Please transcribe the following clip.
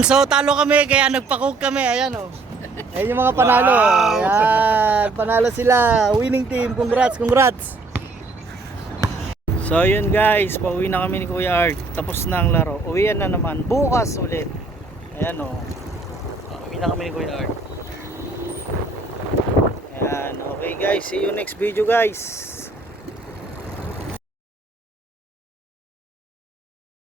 So talo kami kaya nagpa-coke kami. Ayan oh. Ayan yung mga panalo. Ayan, panalo sila. Winning team. Congrats, congrats. So yun guys, pauwi na kami ni Kuya Art. Tapos na ang laro. Uwian na naman bukas ulit. Ayan oh. Uwi na kami ni Kuya Art. Ayan, okay guys, see you next video guys.